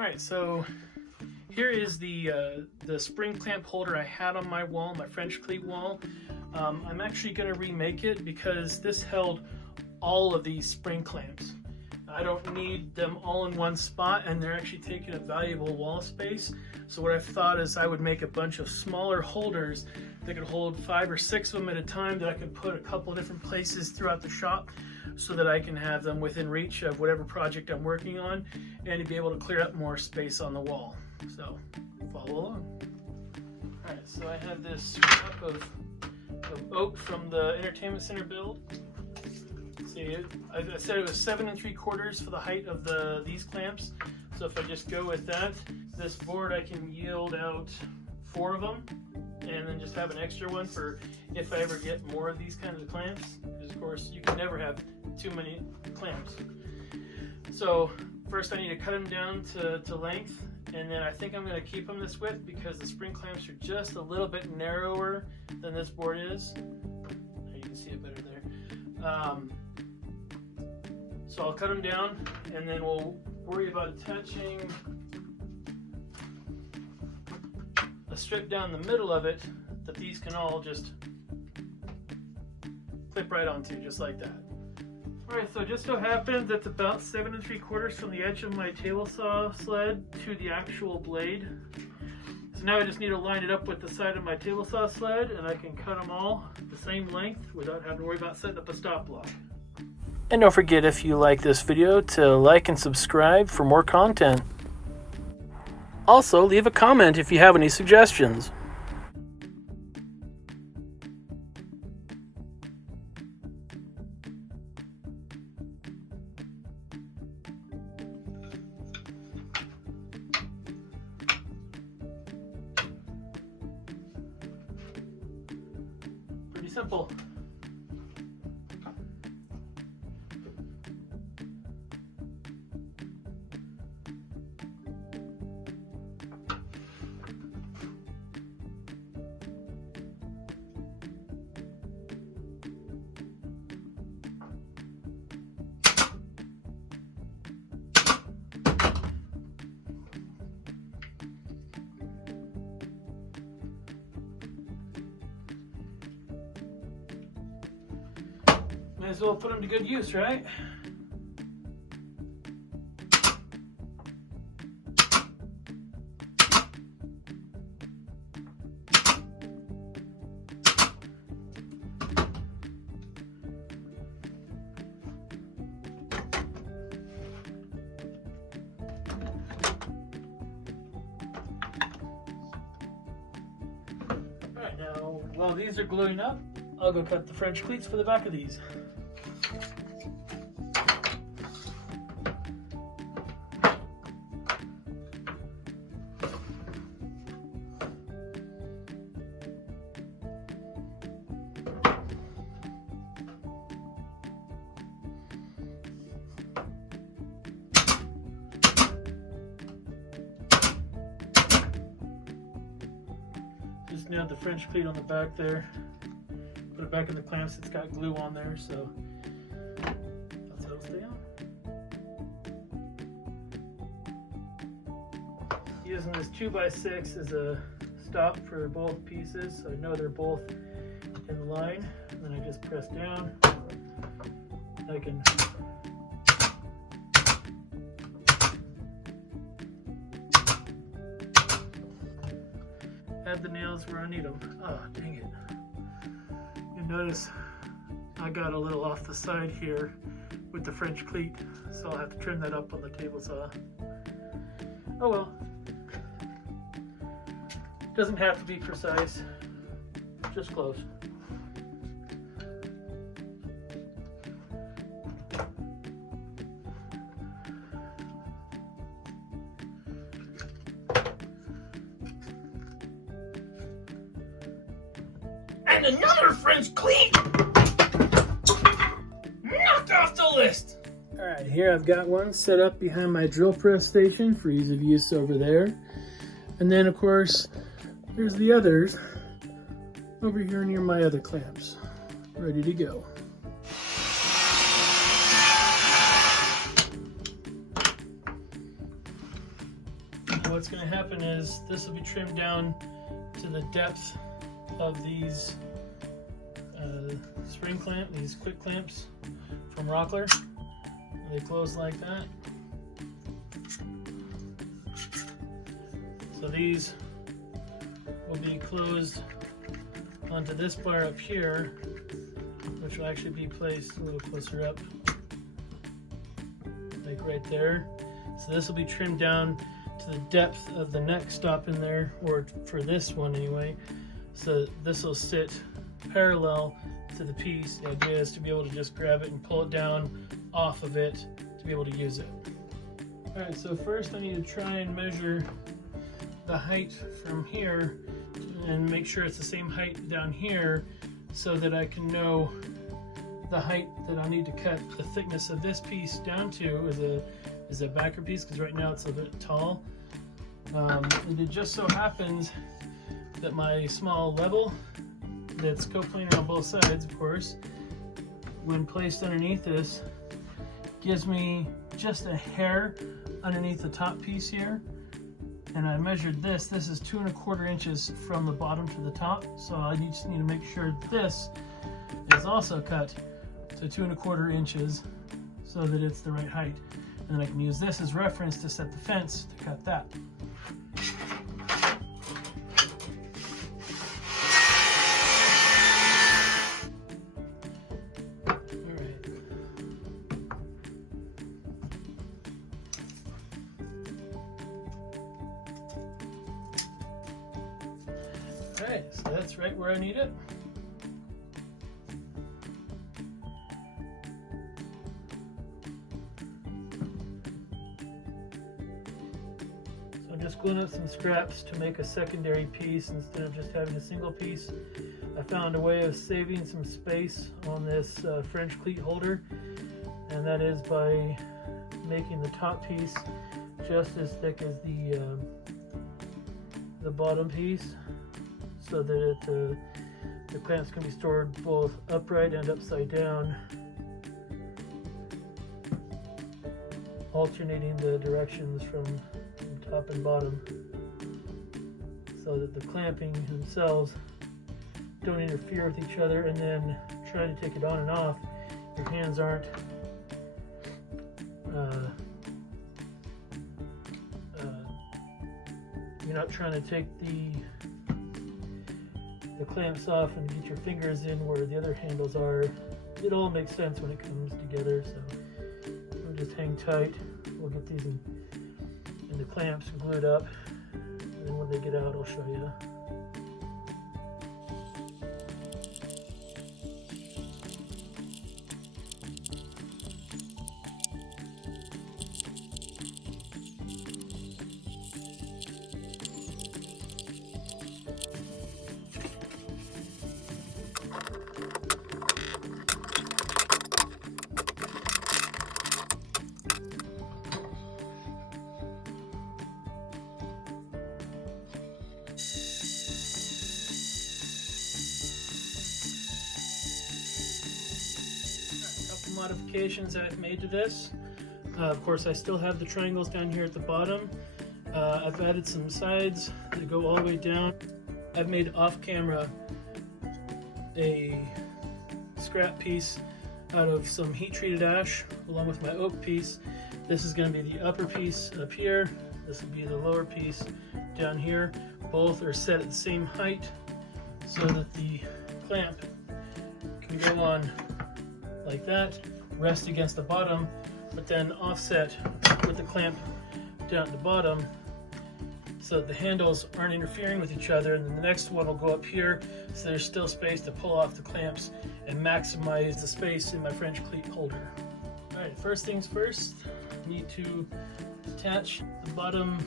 All right, so here is the spring clamp holder I had on my wall, my French cleat wall. I'm actually going to remake it because this held all of these spring clamps. I don't need them all in one spot, and they're actually taking a valuable wall space. So what I've thought is I would make a bunch of smaller holders that could hold 5 or 6 of them at a time that I can put a couple different places throughout the shop so that I can have them within reach of whatever project I'm working on and to be able to clear up more space on the wall. So follow along. All right, so I have this scrap of oak from the entertainment center build. See, I said it was 7 3/4 for the height of these clamps. So if I just go with that, this board I can yield out 4 of them, and then just have an extra one for if I ever get more of these kinds of clamps. Because of course you can never have too many clamps. So first I need to cut them down to length, and then I think I'm going to keep them this width because the spring clamps are just a little bit narrower than this board is. You can see it better there. So I'll cut them down, and then we'll worry about attaching a strip down the middle of it that these can all just clip right onto, just like that. Alright, so it just so happens that's about 7 3/4 from the edge of my table saw sled to the actual blade. So now I just need to line it up with the side of my table saw sled, and I can cut them all the same length without having to worry about setting up a stop block. And don't forget, if you like this video, to like and subscribe for more content. Also, leave a comment if you have any suggestions. Pretty simple. Might as well put them to good use, right? Alright, now while these are gluing up, I'll go cut the French cleats for the back of these. Just nailed the French cleat on the back there. Put it back in the clamps, it's got glue on there, so that's how it'll stay on. Using this 2x6 as a stop for both pieces, so I know they're both in line. And then I just press down. I can add the nails where I need them. Oh, dang it. You notice I got a little off the side here with the French cleat, so I'll have to trim that up on the table saw. Oh well. Doesn't have to be precise, just close. And another French cleat! Knocked off the list! Alright, here I've got one set up behind my drill press station for ease of use over there. And then of course, there's the others over here near my other clamps, ready to go. what's going to happen is this will be trimmed down to the depth of these spring clamp, these quick clamps from Rockler. They close like that. So these will be closed onto this bar up here, which will actually be placed a little closer up, like right there. So this will be trimmed down to the depth of the neck stop in there, or for this one anyway. So this will sit parallel to the piece. The idea is to be able to just grab it and pull it down off of it to be able to use it. Alright, so first I need to try and measure the height from here and make sure it's the same height down here so that I can know the height that I'll need to cut the thickness of this piece down to is a backer piece, because right now it's a bit tall. And it just so happens that my small level that's coplanar on both sides, of course, when placed underneath this, gives me just a hair underneath the top piece here. And I measured this. This is 2 1/4 inches from the bottom to the top. So I just need to make sure this is also cut to 2 1/4 inches so that it's the right height. And then I can use this as reference to set the fence to cut that. Alright, so that's right where I need it. So I'm just gluing up some scraps to make a secondary piece instead of just having a single piece. I found a way of saving some space on this French cleat holder, and that is by making the top piece just as thick as the bottom piece, so that the clamps can be stored both upright and upside down, alternating the directions from top and bottom, so that the clamping themselves don't interfere with each other. And then trying to take it on and off, your hands aren't you're not trying to take the clamps off and get your fingers in where the other handles are. It all makes sense when it comes together. So we'll just hang tight. We'll get these in the clamps glued up, and then when they get out, I'll show you. Modifications I've made to this. Of course, I still have the triangles down here at the bottom. I've added some sides that go all the way down. I've made off camera a scrap piece out of some heat treated ash along with my oak piece. This is going to be the upper piece up here. This will be the lower piece down here. Both are set at the same height so that the clamp can go on like that, rest against the bottom, but then offset with the clamp down at the bottom so that the handles aren't interfering with each other. And then the next one will go up here so there's still space to pull off the clamps and maximize the space in my French cleat holder. Alright, first things first, I need to attach the bottom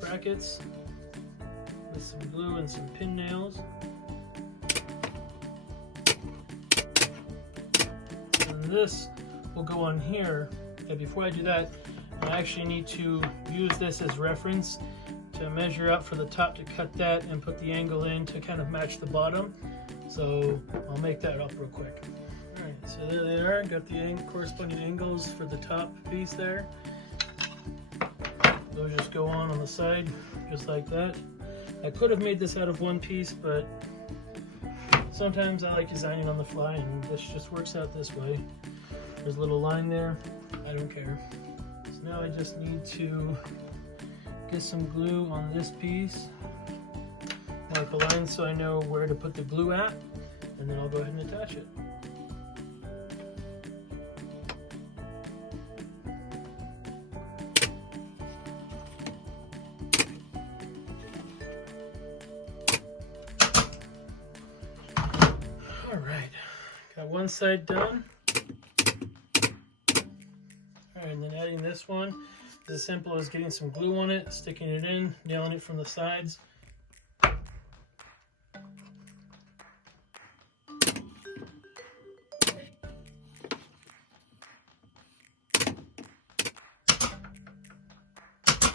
brackets with some glue and some pin nails. This will go on here. Okay, before I do that, I actually need to use this as reference to measure out for the top to cut that and put the angle in to kind of match the bottom. So I'll make that up real quick. Alright, so there they are. Got the corresponding angles for the top piece there. Those just just go on the side, just like that. I could have made this out of one piece, but sometimes I like designing on the fly, and this just works out this way. There's a little line there. I don't care. So now I just need to get some glue on this piece, mark a line so I know where to put the glue at, and then I'll go ahead and attach it. All right, got one side done. All right, and then adding this one is as simple as getting some glue on it, sticking it in, nailing it from the sides.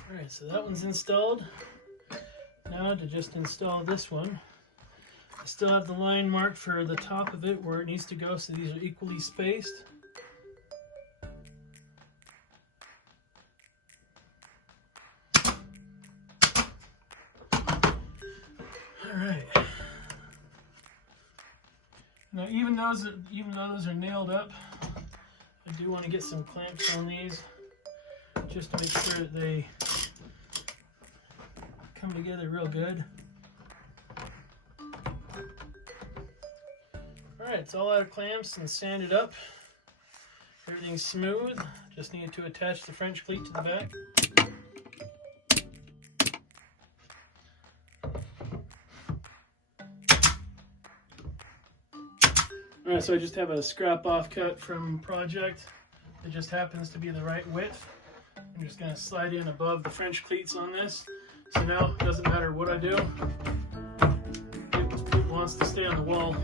Alright, so that one's installed. Now to just install this one. I still have the line marked for the top of it where it needs to go, so these are equally spaced. Alright. Now even though those are nailed up, I do want to get some clamps on these just to make sure that they come together real good. Alright, it's all out of clamps and sanded up. Everything's smooth. Just need to attach the French cleat to the back. Alright, so I just have a scrap off cut from Project. It just happens to be the right width. I'm just going to slide in above the French cleats on this. So now it doesn't matter what I do, it wants to stay on the wall.